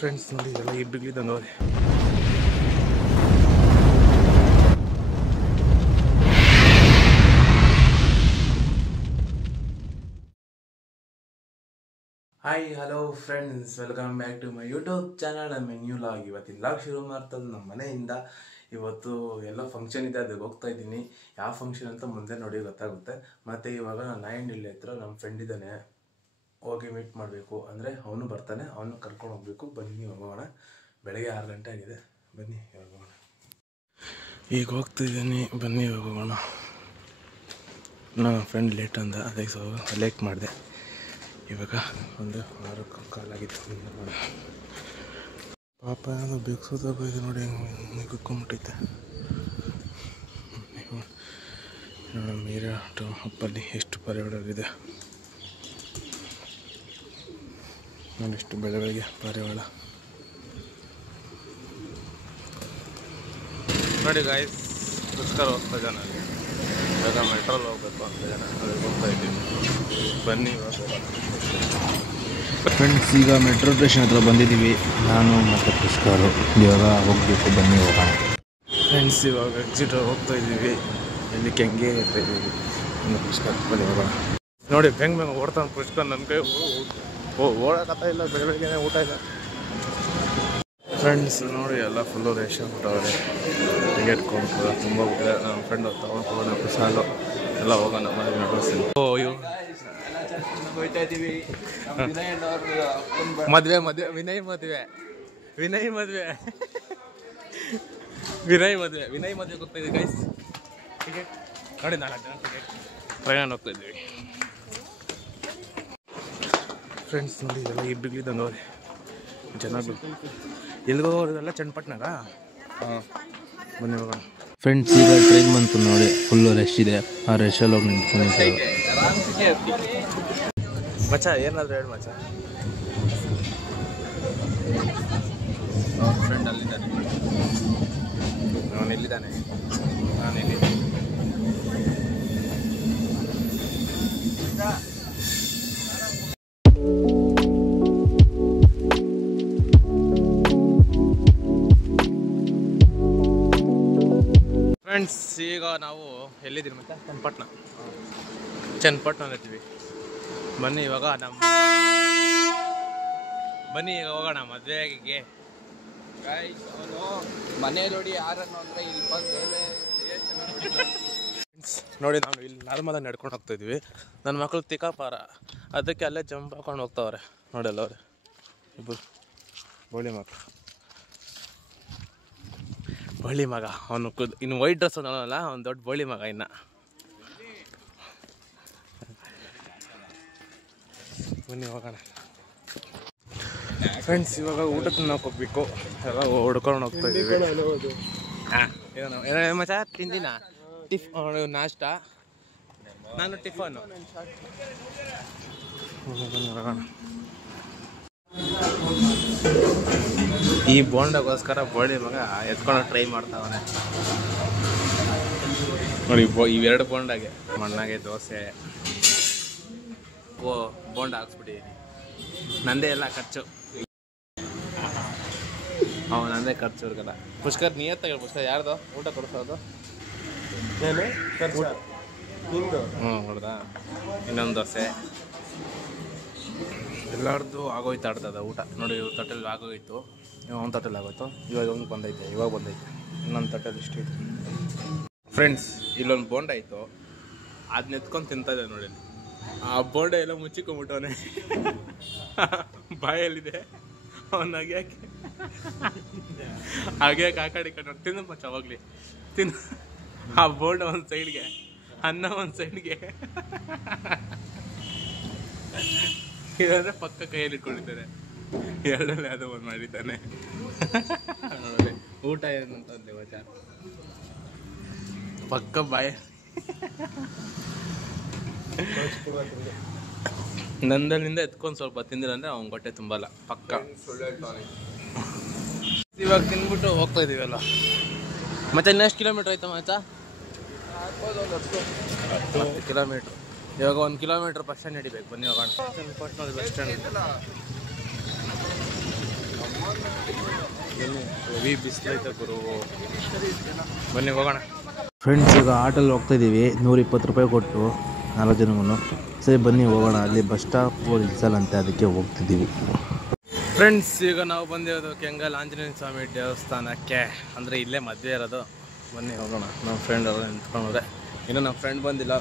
Friends ನೋಡಿ ಇದೆಲ್ಲ ಇಬ್ಬಿಗ್ಲಿದ್ದಂಗೆ ಅವ್ರೆ. Hi hello friends, welcome back to my YouTube channel. ನಮ್ಮ ನ್ಯೂ ಲಾಗ್. ಇವತ್ತಿನ ಲಾಗ್ ಶುರು ಮಾಡ್ತದ್ದು ನಮ್ಮ ಮನೆಯಿಂದ. ಇವತ್ತು ಎಲ್ಲೋ ಫಂಕ್ಷನ್ ಇದೆ, ಅದಕ್ಕೆ ಹೋಗ್ತಾ ಇದ್ದೀನಿ. ಯಾವ ಫಂಕ್ಷನ್ ಅಂತ ಮುಂದೆ ನೋಡಿ ಗೊತ್ತಾಗುತ್ತೆ. ಮತ್ತು ಇವಾಗ ನಾನು ನಾಯಂಡಹಳ್ಳಿ ಹತ್ರ ನಮ್ಮ ಫ್ರೆಂಡ್ ಇದ್ದಾನೆ, ಹೋಗಿ ಮೀಟ್ ಮಾಡಬೇಕು. ಅಂದರೆ ಅವನು ಬರ್ತಾನೆ, ಅವನು ಕರ್ಕೊಂಡು ಹೋಗ್ಬೇಕು. ಬನ್ನಿ ಹೋಗೋಣ. ಬೆಳಗ್ಗೆ 6 ಗಂಟೆ ಆಗಿದೆ. ಬನ್ನಿ ಹೋಗೋಣ. ಈಗ ಹೋಗ್ತಿದ್ದೀನಿ, ಬನ್ನಿ ಹೋಗೋಣ. ನನ್ನ ಫ್ರೆಂಡ್ ಲೇಟ್ ಅಂದ, ಅದಕ್ಕೆ ಲೇಟ್ ಮಾಡಿದೆ. ಇವಾಗ ಒಂದು 6 ಕಾಲಾಗಿತ್ತು. ಪಾಪ ಏನೋ ಬೆಕ್ಸೋದಾಗೋಯ್ತು ನೋಡಿ, ಹೆಂಗೆ ಕುತ್ಕೊಂಡ್ಬಿಟ್ಟೈತೆ. ಮೀರ ಅಪ್ಪಲ್ಲಿ ಎಷ್ಟು ಪಾರಿವಾಳವಿದೆ ನೋಡಿ, ಎಷ್ಟು ಬೆಳಗ್ಗೆ ಪಾರಿವಾಳ ನೋಡಿ. ಗಾಯ್ಸ್ ಪುಷ್ಕರ ಹೋಗ್ತಾ ಜನ, ಇವಾಗ ಮೆಟ್ರೋಲ್ ಹೋಗ್ಬೇಕು ಅಂತ ಜನ, ಅದಕ್ಕೆ ಹೋಗ್ತಾ ಇದ್ದೀವಿ. ಬನ್ನಿ ಫ್ರೆಂಡ್ಸ್, ಈಗ ಮೆಟ್ರೋ ಸ್ಟೇಷನ್ ಹತ್ರ ಬಂದಿದ್ದೀವಿ. ನಾನು ಮತ್ತು ಪುಷ್ಕರು ಇವಾಗ ಹೋಗಬೇಕು. ಬನ್ನಿ ಹೋಗೋಣ. ಫ್ರೆಂಡ್ಸ್, ಇವಾಗ ಎಕ್ಸಿಟ್ ಹೋಗ್ತಾ ಇದ್ದೀವಿ. ಇಲ್ಲಿ ಕೆಂಗೆ ಇರ್ತಾ ಇದ್ದೀವಿ. ಇನ್ನು ಪುಷ್ಕರ್ ಬನ್ನಿ ಹೋಗೋಣ. ನೋಡಿ ಬೆಂಗ್ ಓಡ್ತಾನೆ ಪುಷ್ಕರ್. ನನ್ನ ಕೈ ಓಡಕತ್ತ ಇಲ್ಲ, ಬೆಳಗ್ಗೆನೇ ಊಟ ಇಲ್ಲ. ಫ್ರೆಂಡ್ಸ್ ನೋಡಿ, ಎಲ್ಲ ಫುಲ್ಲು ರೇಷನ್ ಬಿಟ್ಟವ್ರೆ. ಟಿಕೆಟ್ ಕೊಂಡು ತುಂಬ ಬಿಟ್ಟಿದೆ. ನಮ್ಮ ಫ್ರೆಂಡ್ ತೊಗೊಂಡು ಸಾಲು ಎಲ್ಲ ಹೋಗೋಣ. ಮದುವೆ ವಿನಯ್ ಮದುವೆ ಹೋಗ್ತಾ ಇದ್ದೀವಿ ಗೈಸ್. ಟಿಕೆಟ್ ನೋಡಿ, 4 ಜನ ಟಿಕೆಟ್ ಪ್ರಯಾಣ ಹೋಗ್ತಾ ಇದ್ದೀವಿ. ಫ್ರೆಂಡ್ಸ್ ನೋಡಿ, ಇದೆಲ್ಲ ಇಬ್ಬಿಗ್ಲಿದ್ದಂಗೆ ಅವ್ರೆ ಜನಗಳು. ಎಲ್ಲಿಗೋರೆಲ್ಲ ಚನ್ನಪಟ್ಟಣಗ. ಬನ್ನಿ ಹೋಗೋಣ. ಫ್ರೆಂಡ್ಸ್, ಈಗ ಟ್ರೈನ್ ಬಂತು ನೋಡಿ, ಫುಲ್ಲು ರಶ್ ಇದೆ. ಆ ರಶಲ್ಲಿ ಹೋಗಿ ನಿಂತ್ಕೊಂಡಿದ್ದೇವೆ. ಮಚ್ಚ ಏನಾದರೂ ಹೇಳಿ ಮಚ್ಚ. ಫ್ರೆಂಡ್ ಅಲ್ಲಿದ್ದಾನೆ, ಅವನು ಎಲ್ಲಿದ್ದಾನೆ, ನಾನು ಎಲ್ಲಿದ್ದೀನಿ. ಫ್ರೆಂಡ್ಸ್, ಈಗ ನಾವು ಎಲ್ಲಿದ್ದೀವಿ ಮತ್ತೆ ಚನ್ನಪಟ್ಟಣದಲ್ಲಿದ್ದೀವಿ. ಬನ್ನಿ ಇವಾಗ ಈಗ ಹೋಗೋಣ ಮದುವೆಗೆ. ಮನೆ ನೋಡಿ ಯಾರನ್ನು ಅಂದರೆ ಇಲ್ಲಿ ಬಂದು ನೋಡಿ, ನಾವು ಇಲ್ಲಿ ನಾರ್ಮಲ ನಡ್ಕೊಂಡು ಹೋಗ್ತಾ ಇದ್ವಿ. ನನ್ನ ಮಕ್ಕಳು ತಿಕ್ಕಾಪಾರ, ಅದಕ್ಕೆ ಅಲ್ಲೇ ಜಂಪ್ ಹಾಕೊಂಡು ಹೋಗ್ತಾವ್ರೆ ನೋಡಿ. ಅಲ್ಲವ್ರೆ ಇಬ್ಬರು ಬಳ್ಳಿ ಮಗ. ಅವನು ಇನ್ನು ವೈಟ್ ಡ್ರೆಸ್ ಅನ್ನೋಲ್ಲ, ಅವ್ನು ದೊಡ್ಡ ಬಳ್ಳಿ ಮಗ. ಇನ್ನು ಬನ್ನಿ ಹೋಗೋಣ. ಫ್ರೆಂಡ್ಸ್, ಇವಾಗ ಊಟ ತಿನ್ನೋಕೆ ಹೋಗ್ಬೇಕು. ಎಲ್ಲ ಹುಡ್ಕೊಂಡು ಹೋಗ್ತಾ ಇದ್ದೀವಿ. ಏನೋ ಮಚ್ಚ ತಿಂದಿನ ನಾಷ್ಟ, ನಾನು ಟಿಫನ್. ಈ ಬೋಂಡಗೋಸ್ಕರ ಬಳ್ಳಿ ಮಗ ಎತ್ಕೊಂಡು ಟ್ರೈ ಮಾಡ್ತಾವನೆ ನೋಡಿ. ಇವೆರಡು ಬೋಂಡಾಗೆ ಮಣ್ಣಾಗೆ ದೋಸೆ ಬೋಂಡ ಹಾಕ್ಸ್ಬಿಟ್ಟಿದ್ದೀನಿ. ನಂದೇ ಎಲ್ಲ ಖರ್ಚು, ನಂದೇ ಖರ್ಚು ಹುಡುಗಲ್ಲ. ಪುಷ್ಕರ್ ನಿಯತ್ತಾಗಿ ಪುಷ್ಕರ್ ಯಾರ್ದು ಊಟ ಕೊಡಿಸೋದು? ಹೊಡ್ದಾ? ಇನ್ನೊಂದು ದೋಸೆ. ಎಲ್ಲರದ್ದು ಆಗೋಯ್ತು ಆಡ್ತದ ಊಟ ನೋಡಿ. ಇವ್ರ ತಟ್ಟೆಲ್ಲಿ ಆಗೋಯ್ತು, ಒಂದು ತಟ್ಟೆಲ್ಲಿ ಆಗೋಯ್ತು. ಇವಾಗ ಒಂದು ಬಂದೈತೆ, ಇನ್ನೊಂದು ತಟ್ಟೆಲ್ಲಿ ಇಷ್ಟು ಐತೆ. ಫ್ರೆಂಡ್ಸ್, ಇಲ್ಲೊಂದು ಬೋಂಡ ಇತ್ತು, ಅದನ್ನ ಎತ್ಕೊಂಡು ತಿಂತಾ ಇದೆ ನೋಡಿ. ಆ ಬೋಂಡ ಎಲ್ಲ ಮುಚ್ಚಿಕೊಂಬಿಟ್ಟವನೆ, ಬಾಯಲ್ಲಿದೆ. ಅವನ ಹಾಗೆ ಆ ಕಡೆ ತಿನ್ನು ಮಚ್ಚ, ಅವಾಗಲಿ ತಿನ್ನು. ಆ ಬೋಂಡ ಒಂದು ಸೈಡ್ಗೆ, ಅನ್ನ ಒಂದು ಸೈಡ್ಗೆ, ಇದಾದ್ರೆ ಪಕ್ಕ ಕೈಯಲ್ಲಿ ಇಟ್ಕೊಂಡಿದ್ದಾರೆ. ಎರಡಲ್ಲಿ ಯಾವುದೋ ಒಂದು ಮಾಡಿದ್ದಾನೆ. ಊಟ ಏನಂತಂದೆ ಮಚ್ಚ, ಪಕ್ಕ ಬಾಯ. ನಂದಲ್ಲಿಂದ ಎತ್ಕೊಂಡು ಸ್ವಲ್ಪ ತಿಂದಿರಂದ್ರೆ ಅವ್ನ ಹೊಟ್ಟೆ ತುಂಬಲ್ಲ ಪಕ್ಕ. ಇವಾಗ ತಿನ್ಬಿಟ್ಟು ಹೋಗ್ತಾ ಇದೀವಲ್ಲ ಮತ್ತೆ. ಇನ್ನೆಷ್ಟು ಕಿಲೋಮೀಟ್ರ್ ಆಯ್ತಾ ಮಚ್ಚ? 10 ಕಿಲೋಮೀಟ್ರ್. ಇವಾಗ 1 ಕಿಲೋಮೀಟರ್ ಬಸ್ ಸ್ಟ್ಯಾಂಡ್ ನಡಿಬೇಕು. ಬನ್ನಿ ಹೋಗೋಣ. ಚನ್ನಪಟ್ಟಣದ ಬಸ್ ಸ್ಟ್ಯಾಂಡ್ ಹೆವಿ ಬಿಸಿಲೈತೆ ಗುರು. ಬನ್ನಿ ಹೋಗೋಣ. ಫ್ರೆಂಡ್ಸ್ ಈಗ ಆಟೋಲ್ಲಿ ಹೋಗ್ತಾ ಇದ್ದೀವಿ 120 ರೂಪಾಯಿ ಕೊಟ್ಟು 4 ಜನಗೂ. ಸರಿ ಬನ್ನಿ ಹೋಗೋಣ. ಅಲ್ಲಿ ಬಸ್ ಸ್ಟಾಪ್ ಇಳಿಸಲ್ಲಂತೆ, ಅದಕ್ಕೆ ಹೋಗ್ತಿದ್ದೀವಿ. ಫ್ರೆಂಡ್ಸ್ ಈಗ ನಾವು ಬಂದಿರೋದು ಕೆಂಗಲ್ ಆಂಜನೇಯ ಸ್ವಾಮಿ ದೇವಸ್ಥಾನಕ್ಕೆ. ಅಂದರೆ ಇಲ್ಲೇ ಮದುವೆ ಇರೋದು. ಬನ್ನಿ ಹೋಗೋಣ. ನಮ್ಮ ಫ್ರೆಂಡ್ ಅವರು ನಿಂತ್ಕೊಂಡ್ರೆ, ಇನ್ನು ನಮ್ಮ ಫ್ರೆಂಡ್ ಬಂದಿಲ್ಲ,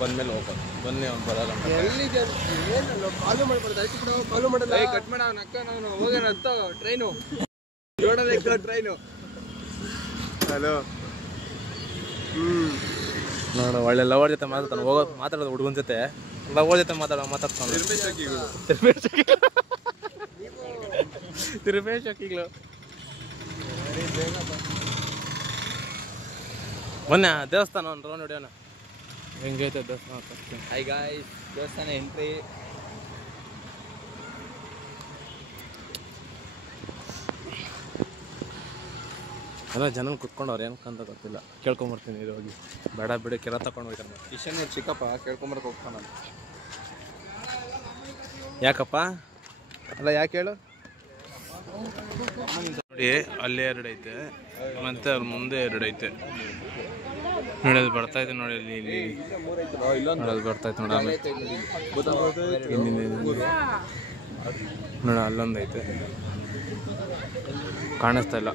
ಬಂದಮೇಲೆ ಹೋಗೋದು. ಬನ್ನಿ ಅವ್ನು ಬರೋಲ್ಲ. ಕಟ್ ಮಾಡ ಅಕ್ಕ ನಾನು ಹೋಗೋಣ ಟ್ರೈನು ನೋಡೋದಕ್ಕೆ ಟ್ರೈನು. ಹಲೋ ನೋಡು, ಒಳ್ಳೆ ಲವರ್ ಜೊತೆ ಮಾತಾಡ್ತಾನೆ. ಮಾತಾಡೋದು ಹುಡುಗನ ಜೊತೆ, ಲವರ್ ಜೊತೆ ಮಾತಾಡ್ತಾನೆ. ತಿರುಪೇಶ್ ಹಾಕಿಗ್ಲು ಮೊನ್ನೆ ದೇವಸ್ಥಾನ ಒಂದು ರೌಂಡ್ ಹೊಡಿಯೋಣ. ಹೆಂಗೈತೆ ದೇವಸ್ಥಾನ? ಹೈ ಗಾಯ್ಸ್, ದೇವಸ್ಥಾನ ಎಂಟ್ರಿ. ಎಲ್ಲ ಜನ ಕುತ್ಕೊಂಡವ್ರು ಏನಕ್ಕಂತ ಗೊತ್ತಿಲ್ಲ. ಕೇಳ್ಕೊಂಬರ್ತೀನಿ ಇದು ಹೋಗಿ. ಬೇಡ ಬಿಡಿ, ಕೆಲ ತಗೊಂಡು ಹೋಗ್ತಾರೆ. ಕಿಶನ್ ಚಿಕ್ಕಪ್ಪ ಕೇಳ್ಕೊಂಬರಕ್ಕೆ ಹೋಗ್ತಾನ. ಯಾಕಪ್ಪ? ಅಲ್ಲ ಯಾಕೆ ಹೇಳು. ನೋಡಿ ಅಲ್ಲಿ 2 ಐತೆ, ಮತ್ತೆ ಅವ್ರ ಮುಂದೆ 2 ಐತೆ. ನೋಡಿ ಅದು ಬರ್ತಾ ಇದೆ. ನೋಡಿ ಅಲ್ಲಿ ಇಲ್ಲಿ ಅದು ಬರ್ತಾ ಇತ್ತು. ನೋಡಿ ನೋಡಿ ಅಲ್ಲೊಂದು ಐತೆ, ಕಾಣಿಸ್ತಾ ಇಲ್ಲ.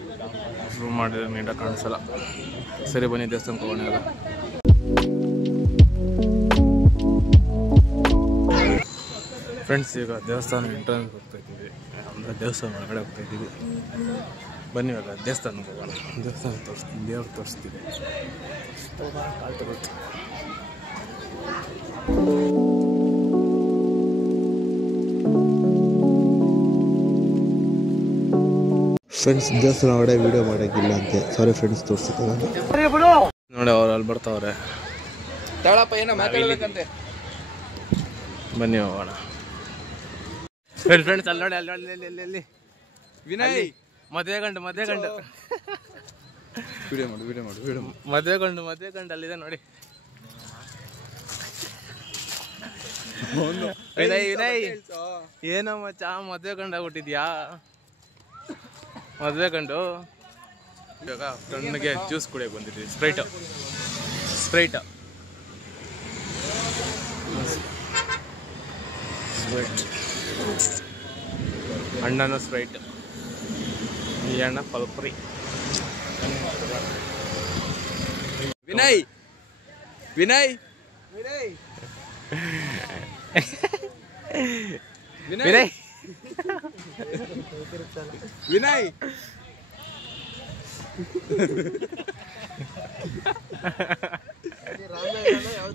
ಝೂಮ್ ಮಾಡಿದ್ರೆ ನೀಟಾಗಿ ಕಾಣಿಸಲ್ಲ. ಸರಿ ಬನ್ನಿ ದೇವಸ್ಥಾನಕ್ಕೆ ಹೋಗೋಣ. ಎಲ್ಲ ಫ್ರೆಂಡ್ಸ್ ಈಗ ದೇವಸ್ಥಾನ ಎಂಟ್ರೆನ್ಸ್ ಹೋಗ್ತಾ ಇದ್ದೀವಿ. ಅಂದರೆ ದೇವಸ್ಥಾನ ಒಳಗಡೆ ಹೋಗ್ತಾ ಇದ್ದೀವಿ. ಬನ್ನಿ ಇವಾಗ ದೇವಸ್ಥಾನಕ್ಕೆ ಹೋಗೋಣ. ದೇವಸ್ಥಾನ ತೋರಿಸ್ತೀನಿ, ದೇವ್ರು ತೋರಿಸ್ತೀವಿ. ಕಾಲು ತಗೊಳ್ತು. ಫ್ರೆಂಡ್ಸ್ ದೇವಸ್ಥಾನ ಒಳಗಡೆ ವೀಡಿಯೋ ಮಾಡೋಕ್ಕಿಲ್ಲ ಅಂತೆ. ಸಾರಿ ಫ್ರೆಂಡ್ಸ್, ತೋರಿಸ್ತಾರೆ ನೋಡಿ ಅವ್ರು ಅಲ್ಲಿ ಬರ್ತಾವ್ರೆ. ತಳಪ್ಪ ಏನೋ ಮಾತಾಡ್ಬೇಕಂತೆ. ಬನ್ನಿ ಹೋಗೋಣ. ಫ್ರೆಂಡ್ಸ್ ಅಲ್ಲಿ ನೋಡಿ, ಅಲ್ಲಿ ವಿನಯ್ ಮದುವೆ ಗಂಡು ವಿಡಿಯೋ ಮಾಡು. ಮದುವೆ ಗಂಡು ಅಲ್ಲಿದೆ ನೋಡಿ. ವಿನಯ್ ಏನೋ ಮಚ್ಚ, ಮದುವೆ ಗಂಡು ಆಗ್ಬಿಟ್ಟಿದ್ಯಾ? ಮದುವೆ ಗಂಡು. ಇವಾಗ ಕಣ್ಣಿಗೆ ಜ್ಯೂಸ್ ಕುಡಿಯೋಕೆ ಬಂದಿದ್ವಿ. ಸ್ಪ್ರೈಟ್ ಅಣ್ಣನ ಸ್ಪ್ರೈಟ್, ಈ ಅಣ್ಣ ಪಲ್ಪರಿ. ವಿನಯ್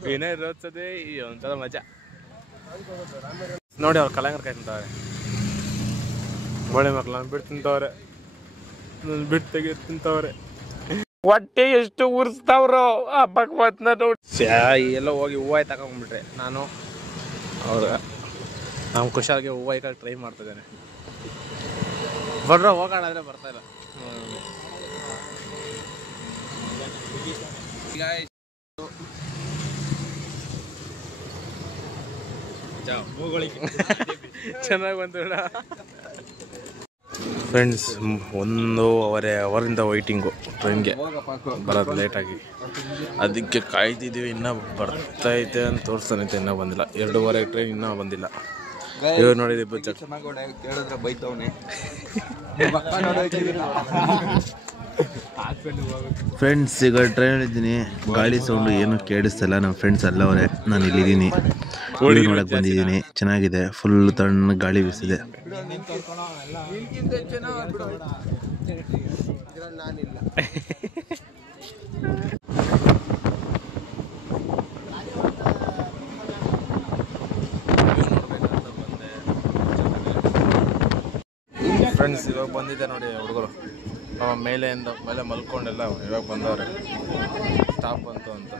ವಿನಯ್ ರೋದ್ಸದೆ ಒಂಥರ ಮಜಾ. ನೋಡಿ ಅವ್ರು ಕಲಂಗರ ಕಾಯಿ ತಿಂತವ್ರೆ. ಬಳೆ ಮಕ್ಳು ನಾನು ಬಿಟ್ಟು ತಿಂತವ್ರೆ, ಬಿಟ್ಟು ತೆಗೆದು ತಿಂತವ್ರೆ. ಹೊಟ್ಟೆ ಎಷ್ಟು ಉರ್ಸ್ತಾವ್ರು ಹಬ್ಬಕ್ಕೆ ಬಂತ ನೋಡಿ. ಎಲ್ಲ ಹೋಗಿ ಹೂವು ತಗೊಂಡ್ಬಿಟ್ರೆ ನಾನು ಅವ್ರ ನಮ್ಮ ಕುಶಾಲ್ಗೆ ಹೂವು ಇಕ್ಕಾಗಿ ಟ್ರೈ ಮಾಡ್ತಿದ್ದೇನೆ. ಬರ್ರ ಹೋಗೋಣ ಅಂದರೆ ಬರ್ತಾ ಇಲ್ಲ. ಚೆನ್ನಾಗಿ ಬಂತು ಫ್ರೆಂಡ್ಸ್. 1.5 ಅವರಿಂದ ವೈಟಿಂಗು ಟ್ರೈನ್ಗೆ ಬರೋದು ಲೇಟಾಗಿ. ಅದಕ್ಕೆ ಕಾಯ್ತಿದ್ದೀವಿ. ಇನ್ನೂ ಬರ್ತೈತೆ ಅಂತ ತೋರಿಸ್ತಾನೈತೆ, ಇನ್ನೂ ಬಂದಿಲ್ಲ. 2:15 ಟ್ರೈನ್ ಇನ್ನೂ ಬಂದಿಲ್ಲ. ಇವಾಗ ನೋಡಿದ್ವಿ ಕೇಳಿದ್ರೆ ಬೈತವನೆ. ಫ್ರೆಂಡ್ಸ್ ಈಗ ಟ್ರೈನ್ ಇದ್ದೀನಿ. ಗಾಳಿ ಸೌಂಡು ಏನು ಕೇಳಿಸ್ತಿಲ್ಲ. ನಮ್ಮ ಫ್ರೆಂಡ್ಸ್ ಎಲ್ಲ ಅವರೇ, ನಾನು ಇಲ್ಲಿದ್ದೀನಿ, ನೋಡಕ್ಕೆ ಬಂದಿದ್ದೀನಿ. ಚೆನ್ನಾಗಿದೆ, ಫುಲ್ ತಣ್ಣ ಗಾಳಿ ಬೀಸಿದೆ. ಫ್ರೆಂಡ್ಸ್ ಇವಾಗ ಬಂದಿದ್ದೆ ನೋಡಿ ಹುಡುಗರು. ಮೇಲೆ ಮಲ್ಕೊಂಡೆಲ್ಲ ಇವಾಗ ಬಂದವ್ರೆ. ಸ್ಟಾಪ್ ಬಂತು ಅಂತ.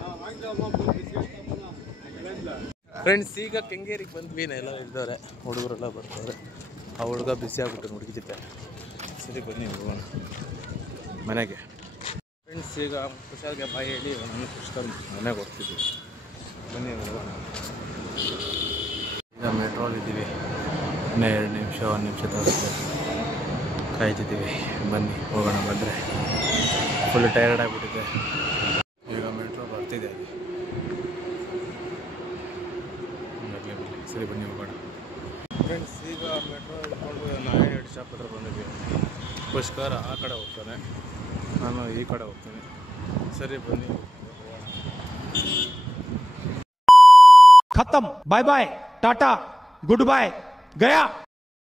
ಫ್ರೆಂಡ್ಸ್ ಈಗ ಕೆಂಗೇರಿಗೆ ಬಂದ್ವಿ. ಎಲ್ಲ ಇದ್ದವ್ರೆ, ಹುಡುಗರೆಲ್ಲ ಬರ್ತಾರೆ. ಆ ಹುಡುಗ ಬಿಸಿ ಆಗ್ಬಿಟ್ಟು ಹುಡುಗಿ ಜೊತೆ. ಸರಿ ಬನ್ನಿ ಹೋಗೋಣ ಮನೆಗೆ. ಫ್ರೆಂಡ್ಸ್ ಈಗ ಕುಶಾಲ್ಗೆ ಬಾಯಿ ಹೇಳಿ ನಾನು ಕುಶಾಲ್ ಮನೆಗೆ ಹೋಗ್ತಿದ್ವಿ. ಬನ್ನಿ ಹೋಗೋಣ. ಮೆಟ್ರೋಲಿದ್ದೀವಿ. ಇನ್ನೂ 2 ನಿಮಿಷ 1 ನಿಮಿಷ ತಗೊಳುತ್ತೆ. ಕಾಯ್ತಿದ್ದೀವಿ. ಬನ್ನಿ ಹೋಗೋಣ. ಬಂದರೆ ಫುಲ್ ಟಯರ್ಡ್ ಆಗಿಬಿಟ್ಟಿದೆ. ಈಗ ಮೆಟ್ರೋ ಬರ್ತಿದೆ. ಸರಿ ಬನ್ನಿ ಹೋಗೋಣ. ಫ್ರೆಂಡ್ಸ್, ಈಗ ಮೆಟ್ರೋ ಹಿಡ್ಕೊಂಡು ನಾಯಡ್ ಶಾಪ್ ಹತ್ರ ಬಂದಿದ್ದೀವಿ. ಪುಷ್ಕರ್ ಆ ಕಡೆ ಹೋಗ್ತಾನೆ, ನಾನು ಈ ಕಡೆ ಹೋಗ್ತೀನಿ. ಸರಿ ಬನ್ನಿ ಹೋಗೋಣ. खत्म, bye bye, tata, goodbye, गया।